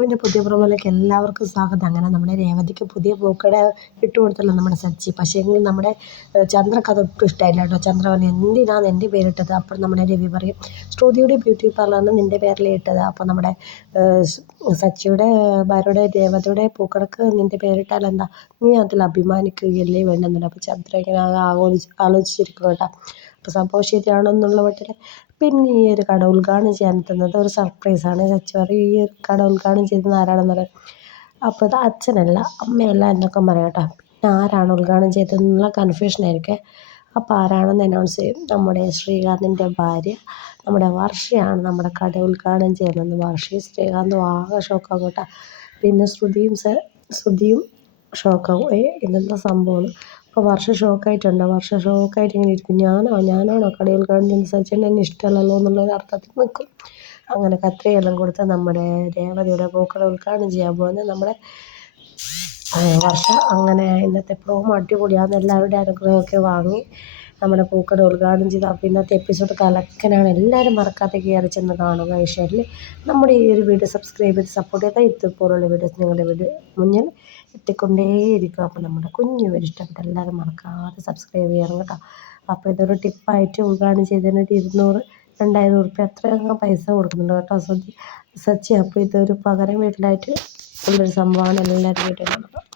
പിന്നെ പുതിയ പ്രോമിലേക്ക് എല്ലാവർക്കും സ്വാഗതം. അങ്ങനെ നമ്മുടെ രേവതിക്ക് പുതിയ പൂക്കട ഇട്ട് കൊടുത്തല്ലോ നമ്മുടെ സച്ചി. പക്ഷേ എങ്കിൽ നമ്മുടെ ചന്ദ്രക്ക് അതൊട്ടും ഇഷ്ടമായില്ല കേട്ടോ. ചന്ദ്ര പറഞ്ഞു എന്തിനാണ് എന്റെ പേരിട്ടത്? അപ്പോൾ നമ്മുടെ രവി പറയും ശ്രുതിയുടെ ബ്യൂട്ടി പാർലറിന് നിന്റെ പേരിൽ ഇട്ടത്. അപ്പോൾ നമ്മുടെ സച്ചിയുടെ ഭാര്യയുടെ രേവതിയുടെ പൂക്കടക്ക് നിന്റെ പേരിട്ടാൽ എന്താ? നീ അതിൽ അഭിമാനിക്കുകയല്ലേ വേണ്ടെന്നുണ്ട് അപ്പോൾ ചന്ദ്ര ഇങ്ങനെ ആലോചിച്ച് ആലോചിച്ചിരിക്കും കേട്ടോ. അപ്പോൾ സംഭവം ശരിയാണോ എന്നുള്ള മട്ടിൽ പിന്നെ ഈ ഒരു കട ഉദ്ഘാടനം ചെയ്യാൻ എത്തുന്നത് ഒരു സർപ്രൈസാണ് പറയും ഈ ഒരു കട ഉദ്ഘാടനം ചെയ്തത് ആരാണെന്ന് അപ്പോൾ ഇത് അച്ഛനല്ല അമ്മയല്ല എന്നൊക്കെ പറയും കേട്ടോ. പിന്നെ ആരാണ് ഉദ്ഘാടനം ചെയ്തതെന്നുള്ള കൺഫ്യൂഷൻ ആയിരിക്കും. അപ്പോൾ ആരാണെന്ന് അനൗൺസ് ചെയ്യും. നമ്മുടെ ശ്രീകാന്തിന്റെ ഭാര്യ നമ്മുടെ വർഷയാണ് നമ്മുടെ കട ഉദ്ഘാടനം ചെയ്യുന്നത്. വർഷയും ശ്രീകാന്തും ആകെ ഷോക്കാകും കേട്ടോ. പിന്നെ ശ്രുതിയും ശ്രുതിയും ഷോക്കാകും ഏ ഇതെന്താ സംഭവം അപ്പോൾ വർഷ ഷോക്കായിട്ടുണ്ട്. വർഷ ഷോക്കായിട്ട് ഇങ്ങനെ ഇരിക്കും. ഞാനോ ഞാനാണോ കടയിൽ ചെയ്യുന്നത് സച്ചിൻ എന്നെ ഇഷ്ടമല്ലല്ലോ എന്നുള്ളൊരു അർത്ഥത്തിൽ നിൽക്കും. അങ്ങനെ കത്രികയെല്ലാം കൊടുത്ത് നമ്മുടെ രേവതിയുടെ പൂക്കളെ ഉദ്ഘാടനം ചെയ്യാൻ പോകുന്നത് നമ്മുടെ വർഷ. അങ്ങനെ ഇന്നത്തെ പ്രോമോ അടിപൊളിയാണ് എല്ലാവരുടെയും അനുഗ്രഹമൊക്കെ വാങ്ങി നമ്മുടെ പൂക്കട ഉദ്ഘാടനം ചെയ്ത് ഇന്നത്തെ എപ്പിസോഡ് കലക്കനാണ് എല്ലാവരും മറക്കാതെ കയറി ചെന്ന് കാണുക ഏഷ്യാനെറ്റിൽ നമ്മുടെ ഈ ഒരു വീഡിയോ സബ്സ്ക്രൈബ് ചെയ്ത് സപ്പോർട്ട് ചെയ്താൽ ഇതുപോലുള്ള വീഡിയോസ് നിങ്ങളുടെ വീഡിയോ മുന്നിൽ എത്തിക്കൊണ്ടേയിരിക്കും. അപ്പോൾ നമ്മുടെ കുഞ്ഞു വീട് ഇഷ്ടപ്പെട്ട എല്ലാവരും മറക്കാതെ സബ്സ്ക്രൈബ് ചെയ്യണം കേട്ടോ. അപ്പോൾ ഇതൊരു ടിപ്പായിട്ട് ഉദ്ഘാടനം ചെയ്തതിന് ഒരു ഇരുന്നൂറ് രണ്ടായിരം ഉറുപ്പ്യ അത്രയൊക്കെ പൈസ കൊടുക്കുന്നുണ്ട് കേട്ടോ സച്ചി അപ്പോൾ ഇതൊരു പകരം വീട്ടിലായിട്ട് ഉള്ളൊരു സംഭവമാണ് എല്ലാവരും വീട്ടിൽ